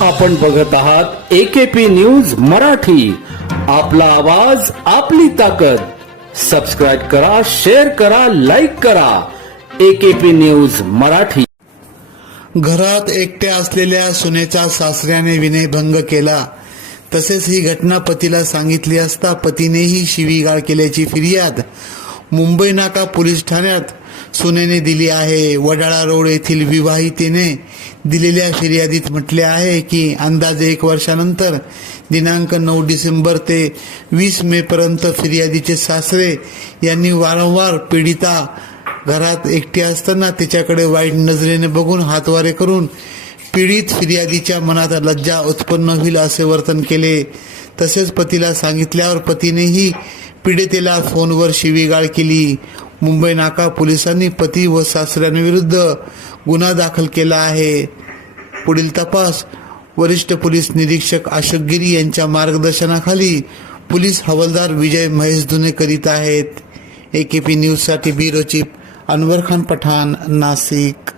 आपण बघत आहात एकेपी न्यूज मराठी. आपला आवाज आपली ताकद. सबस्क्राईब करा शेअर करा लाईक करा. AKP news Marathi. घरात एकट्या असलेल्या सुनेच्या सासऱ्याने विनयभंग केला. तसेच ही घटना पतीला सांगितली असता पतीनेही शिवीगाळ केल्याची फिर्याद. मुंबई नाका पोलीस ठाण्यात सुनेने दिली आहे. वडाळा रोड येथील विवाहितेने दिलेल्या फिर्यादीत म्हटले आहे की अंदाजे एक वर्षानंतर दिनांक नऊ डिसेंबर ते वीस मे पर्यंत फिर्यादीचे सासरे यांनी वारंवार पीडिता घरात एकटी असताना तिच्याकडे वाईट नजरेने बघून हातवारे करून पीडित फिर्यादीच्या मनात लज्जा उत्पन्न होईल असे वर्तन केले. तसेच पतीला सांगितल्यावर पतीनेही पीडितेला फोनवर शिवीगाळ केली. मुंबई नाका पोलिसांनी पती व सासऱ्यांविरुद्ध गुन्हा दाखल केला आहे. पुढील तपास. वरिष्ठ पोलीस निरीक्षक अशोक गिरी यांच्या मार्गदर्शनाखाली पोलीस हवालदार विजय महेश दुने करीत आहेत. ए के पी न्यूजसाठी ब्युरो चीफ अनवर खान पठाण नाशिक